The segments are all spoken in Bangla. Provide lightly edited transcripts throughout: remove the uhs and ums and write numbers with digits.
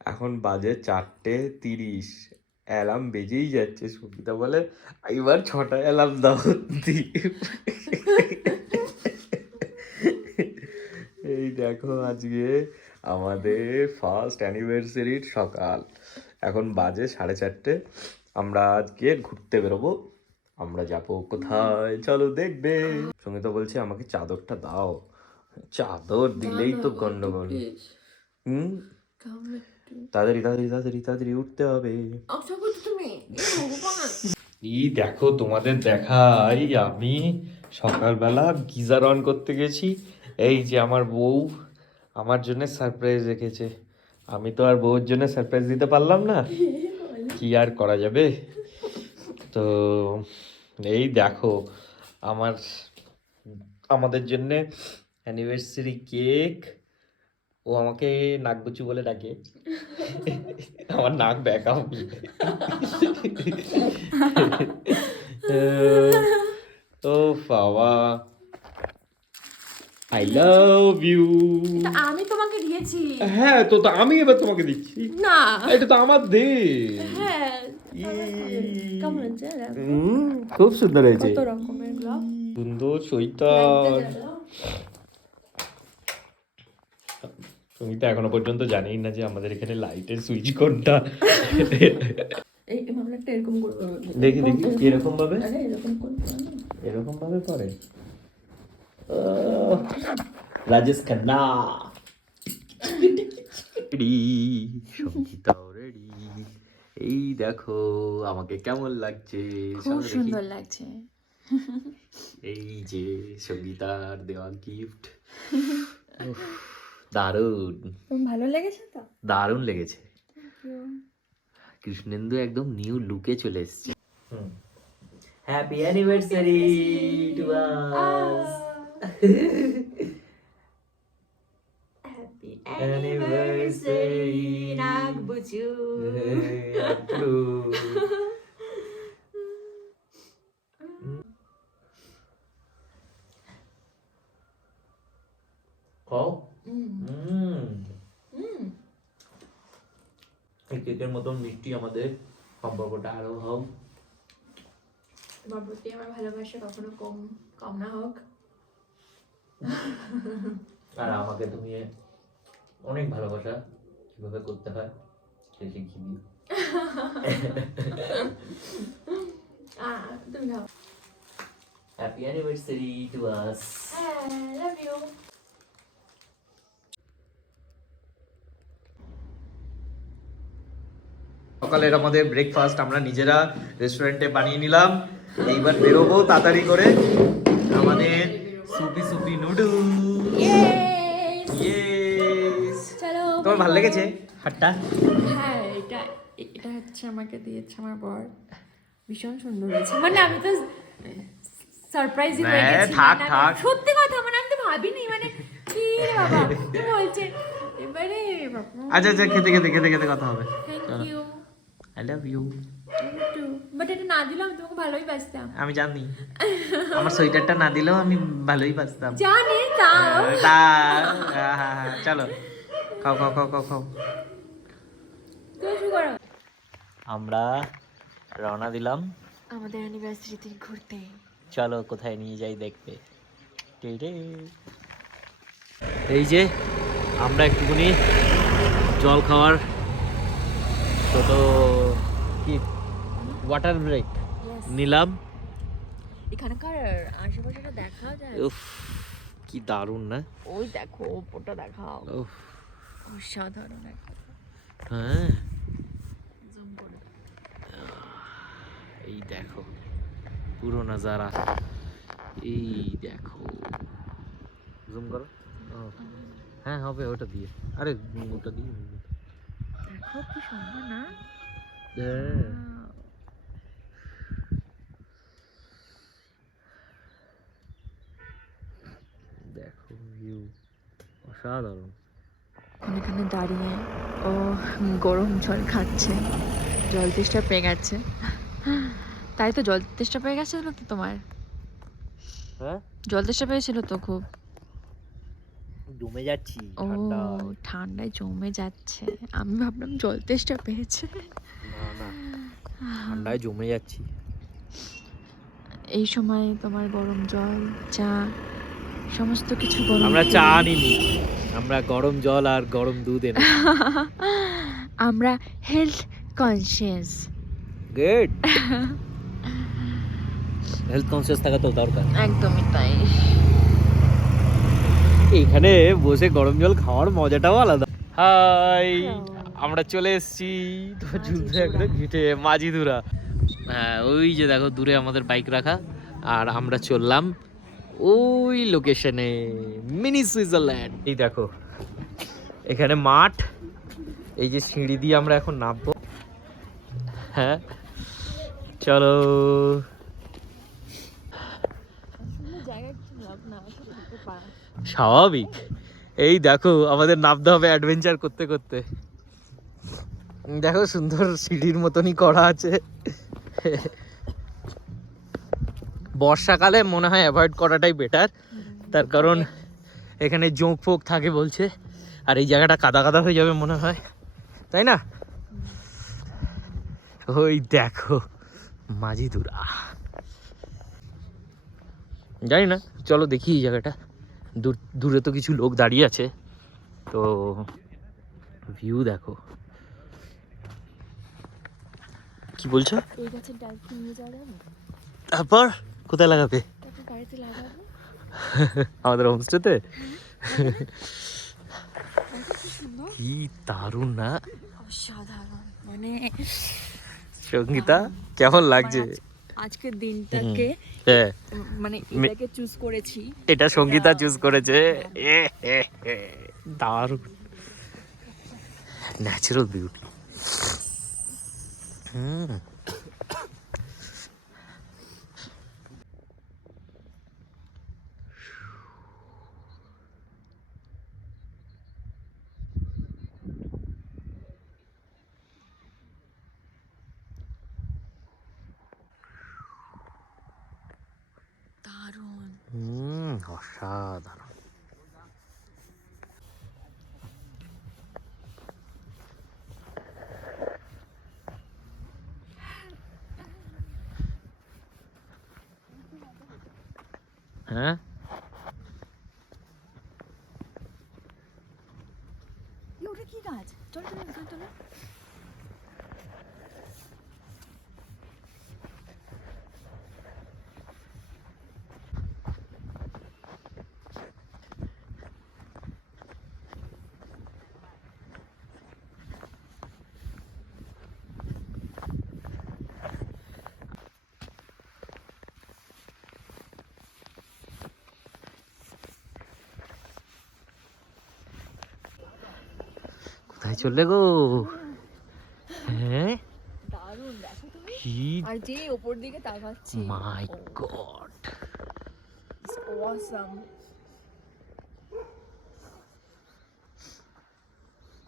এখন বাজে 4:30, অ্যালার্ম বেজেই যাচ্ছে। সুবিধা বলে এবার 6টা অ্যালার্ম দাও। এই দেখো আজকে আমাদের ফার্স্ট অ্যানিভার্সারির সকাল। এখন বাজে 4:30। আমরা আজকে ঘুরতে বেরোবো। আমরা যাবো কোথায় চলো দেখবে। সঙ্গীতা বলছে আমাকে চাদরটা দাও। চাদর দিলেই তো গন্ডগোল। হুম, তাড়াতাড়ি তাড়াতাড়ি তাড়াতাড়ি তাড়াতাড়ি উঠতে হবে। এই দেখো তোমাদের দেখাই, আমি সকালবেলা গিজার অন করতে গেছি। এই যে আমার বউ আমার জন্য সারপ্রাইজ রেখেছে। আমি তো আর বউর জন্য সারপ্রাইজ দিতে পারলাম না, কি আর করা যাবে। তো এই দেখো আমার আমাদের জন্য অ্যানিভার্সারি কেক। ও আমাকে নাকবুচু বলে ডাকে। আমার নাক ব্যাকা। ও বাবা, আই লাভ ইউ। আমি তোমাকে দিয়েছি। হ্যাঁ তো আমি এবার তোমাকে দিচ্ছি না, এটা তো আমার দে। হ্যাঁ কেমন আছে? খুব সুন্দর হয়েছে। কত রকমের গ্লাভ, সুন্দর সোয়েটার। তুমি তো এখনো পর্যন্ত জানিই না যে আমাদের এখানে লাইটের সুইচ কোনটা। এই মামলাটা এরকম করবে। দেখি দেখি এরকম ভাবে, আরে এরকম করবে না, এরকম ভাবে পরে রাজেশ খান্না রেডি, সঙ্গীতাও রেডি। এই দেখো আমাকে কেমন লাগছে, খুব সুন্দর লাগছে। এই যে সঙ্গীতার দেওয়া গিফট, দারুণ। তোমার ভালো লেগেছে তো? দারুণ লেগেছে। কৃষ্ণেন্দু একদম নিউ লুকে চলে এসেছে। Happy anniversary to us. Happy anniversary নাগবুচু। খাও। এই কেকের মতন মিষ্টি আমাদের সম্পর্কটা আরো হোক। তোমার প্রতি আমার ভালোবাসা কখনো কম কম না হোক। আর আমাকে তুমি অনেক ভালোবাসা, কিভাবে করতে হয় সে শিখিয়ে দিও। তুমি খাও। Happy anniversary to us. Love you. সকালের আমাদের ব্রেকফাস্ট আমরা নিজেরা রেস্টুরেন্টে বানিয়ে নিলাম। এইবার বেরোবো তাড়াতাড়ি করে। আমাদের সুপি সুপি নুডল। চলো। তোমার ভালো লেগেছে হাটটা? হ্যাঁ, এটা এটা হচ্ছে আমাকে দিয়েছে আমার বর। ভীষণ সুন্দর হয়েছে। মানে আমি তো সারপ্রাইজই হয়ে গেছি। থাক মানে থাক, সত্যি কথা, মানে আমি তো ভাবিনি, মানে কি রে বাবা কি বলছে এবারে। আচ্ছা আচ্ছা, খেতে খেতে খেতে খেতে কথা হবে। Thank you. I love you. But এটা না দিলাম তোমাকে ভালোই বাসতাম। আমি জানি আমার সোয়েটারটা না দিলেও আমি ভালোই বাঁচতাম। জানি তাও। চলো খাও খাও খাও খাও খাও। তুমি শুরু করো। আমরা রওনা দিলাম আমাদের অ্যানিভার্সারিতে ঘুরতে। চলো কোথায় নিয়ে যাই দেখবে। এই যে আমরা একটুখানি জল খাওয়ার ছোট কি ওয়াটার ব্রেক নিলাম। এখানকার আশেপাশেটা দেখাও যায়। উফ কি দারুণ না? ওই দেখো ওপরটা দেখাও, উফ অসাধারণ একটা। হ্যাঁ জুম করে এই দেখো পুরো নাজারা। এই দেখো জুম করো। হ্যাঁ হবে ওটা দিয়ে, আরে ওটা দিয়ে দেখো কি সুন্দর না? দেখো ভিউ অসাধারণ। এখানে দাঁড়িয়ে ও গরম জল খাচ্ছে, জল তেষ্টা পেয়ে গেছে। তাই তো, জল তেষ্টা পেয়ে গেছিল তো তোমার? হ্যাঁ জল তেষ্টা পেয়েছিল তো খুব। জমে যাচ্ছি ও ঠান্ডায় জমে যাচ্ছে, আমি ভাবলাম জল তেষ্টা পেয়েছে। না না, ঠান্ডায় জমে যাচ্ছি। এই সময় তোমার গরম জল, চা, সমস্ত কিছু গরম আমরা চা খেয়ে- আনিনি, আমরা গরম জল আর গরম দুধ এনে। আমরা health conscious. Good, health conscious থাকা তো দরকার। একদমই তাই। এখানে বসে গরম জল খাওয়ার মজাটাও আলাদা। হাই, আমরা চলে এসেছি তো ঝুলতে একটা ঘিটে মাঝিধুরা। হ্যাঁ, ওই যে দেখো দূরে আমাদের বাইক রাখা, আর আমরা চললাম ওই লোকেশনে, মিনি সুইজারল্যান্ড। এই দেখো এখানে মাঠ, এই যে সিঁড়ি দিয়ে আমরা এখন নামবো। হ্যাঁ চলো। স্বাভাবিক, এই দেখো আমাদের নামতে হবে অ্যাডভেঞ্চার করতে করতে। দেখো সুন্দর সিঁড়ির মতনই করা আছে। বর্ষাকালে মনে হয় অ্যাভয়েড করাটাই বেটার, তার কারণ এখানে জোঁক ফোক থাকে বলছে, আর এই জায়গাটা কাদা কাদা হয়ে যাবে মনে হয়, তাই না? ওই দেখো মাঝিধুরা, জানি না, চলো দেখি এই জায়গাটা। দূরে তো কিছু লোক দাঁড়িয়ে আছে, তো ভিউ দেখো। কি বলছো? এই গাছের ডাল নিয়ে যাওয়া যাবে? তারপর কোথায় লাগাবে? তারপর বাড়িতে লাগাবো। আমাদের হোমস্টেতে? কি সুন্দর, কি দারুণ না? অসাধারণ, মানে সঙ্গীতা কেমন লাগছে আজকের দিনটাকে? হ্যাঁ, মানে এটাকে চুজ করেছি, এটা সঙ্গীতা চুজ করেছে। দারুণ ন্যাচারাল বিউটি। দারুণ। অসাধারণ। হ্যাঁ, ওটা কি গাছ? চল চল চল চল। কোথায় চললে গো? হ্যাঁ, দারুণ, দেখো তুমি, কি আর যে উপর দিকে তাকাচ্ছি, মাই গড, অসাম।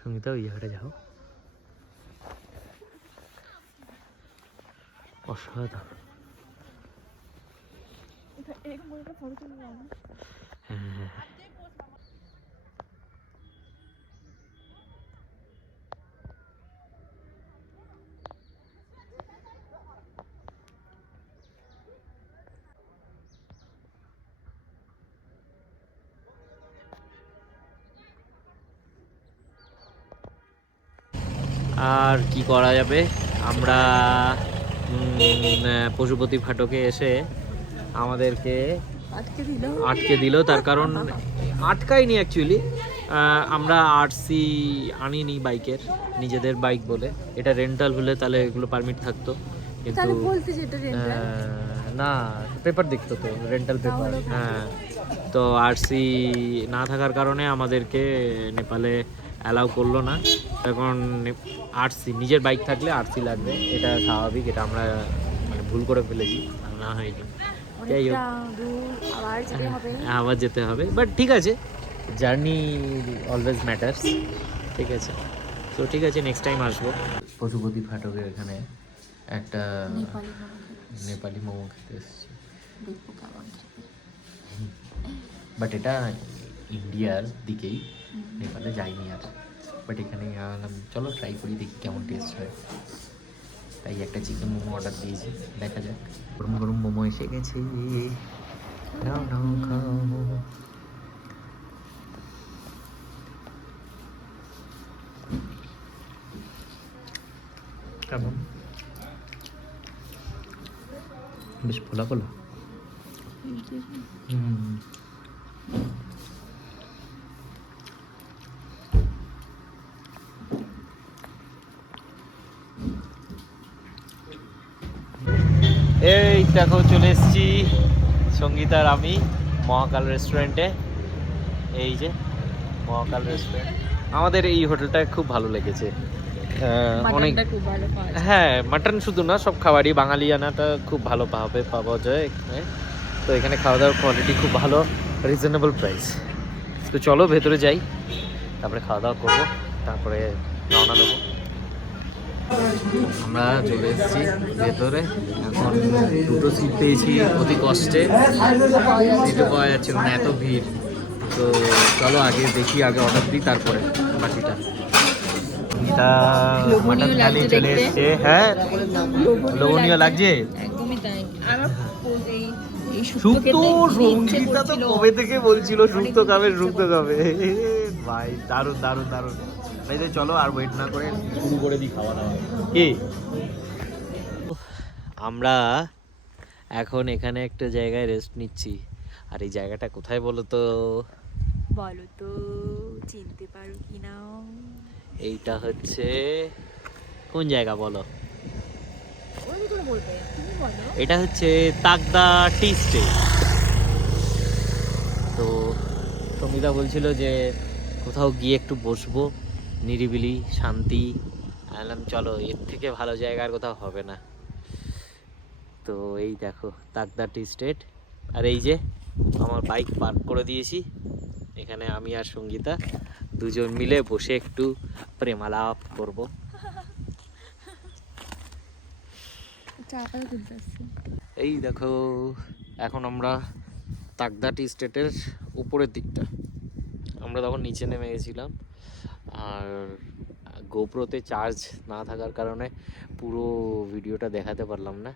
সঙ্গীতা ওই জায়গাটা যাও, অসাধারণ। এরকম করে একটা ফটো তুলে নাও। হ্যাঁ, আর কি করা যাবে, আমরা পশুপতি ফাটকে এসে আমাদেরকে আটকে দিল। তার কারণ আটকায়নি অ্যাকচুয়ালি, আমরা আরসি আনিনি বাইকের, নিজেদের বাইক বলে। এটা রেন্টাল হলে তাহলে এগুলো পারমিট থাকতো, কিন্তু না, পেপার দেখতো তো, রেন্টাল পেপার। হ্যাঁ, তো আরসি না থাকার কারণে আমাদেরকে নেপালে অ্যালাউ করলো না। এখন আরসি, নিজের বাইক থাকলে আরসি লাগবে, এটা স্বাভাবিক, এটা আমরা মানে ভুল করে ফেলেছি, না হয়নি। যাই হোক, আবার যেতে হবে, বাট ঠিক আছে, জার্নি অলওয়েজ ম্যাটার্স। ঠিক আছে, তো ঠিক আছে, নেক্সট টাইম আসবো। পশুপতি ফাটকের এখানে একটা নেপালি মোমো খেতে এসেছি, বাট এটা ইন্ডিয়ার দিকেই, নেপালে যাইনি আর, বাট এখানে গেলাম, চলো ট্রাই করি দেখি কেমন টেস্ট হয়। তাই একটা চিকেন মোমো অর্ডার দিয়েছি, দেখা যাক। গরম গরম মোমো এসে গেছে, নাও নাও খাও। কেমন? বেশ ফোলা ফোলা। এই দেখো চলে এসেছি সঙ্গীতা আর আমি মহাকাল রেস্টুরেন্টে। এই যে মহাকাল রেস্টুরেন্ট, আমাদের এই হোটেলটা খুব ভালো লেগেছে। অনেক, খুব ভালো পাওয়া যায়। হ্যাঁ মাটন শুধু না, সব খাবারই বাঙালিয়ানাটা খুব ভালোভাবে পাওয়া যায় এখানে। তো এখানে খাওয়া দাওয়ার কোয়ালিটি খুব ভালো, রিজনেবল প্রাইস। তো চলো ভেতরে যাই, তারপরে খাওয়া দাওয়া করবো, তারপরে রওনা দেবো। আমরা চলে এসেছি ভেতরে, এখন দুটো সিট পেয়েছি অতি কষ্টে, সিটে পাওয়া যাচ্ছিল না, এত ভিড়। তো চলো আগে দেখি, আগে অর্ডার দিই তারপরে বাকিটা। এটা মাটন থালি চলে এসছে, হ্যাঁ লোভনীয় লাগছে একদমই তাই। আমার শুক্তো, সঙ্গীতা তো কবে থেকে বলছিল শুক্তো খাবে শুক্তো খাবে। ভাই দারুণ দারুণ দারুণ ভাই, চলো আর ওয়েট না করে শুরু করে দিই খাওয়া দাওয়া। কি আমরা এখন এখানে একটা জায়গায় রেস্ট নিচ্ছি, আর এই জায়গাটা কোথায় বলো তো? বলো তো, চিনতে পারো কি না? এইটা হচ্ছে কোন জায়গা বলো? এটা হচ্ছে তাকদা টি স্টেট। তো সঙ্গীতা বলছিল যে কোথাও গিয়ে একটু বসবো, নিরিবিলি শান্তি। বললাম চলো, এর থেকে ভালো জায়গা আর কোথাও হবে না। তো এই দেখো তাকদা টি স্টেট, আর এই যে আমার বাইক পার্ক করে দিয়েছি এখানে, আমি আর সঙ্গীতা দুজন মিলে বসে একটু প্রেমালাপ করব। এই দেখো এখন আমরা তাকদা টি স্টেটের উপরের দিকটা, আমরা তখন নিচে নেমে গেছিলাম, আর গোপ্রোতে চার্জ না থাকার কারণে পুরো ভিডিওটা দেখাতে পারলাম না।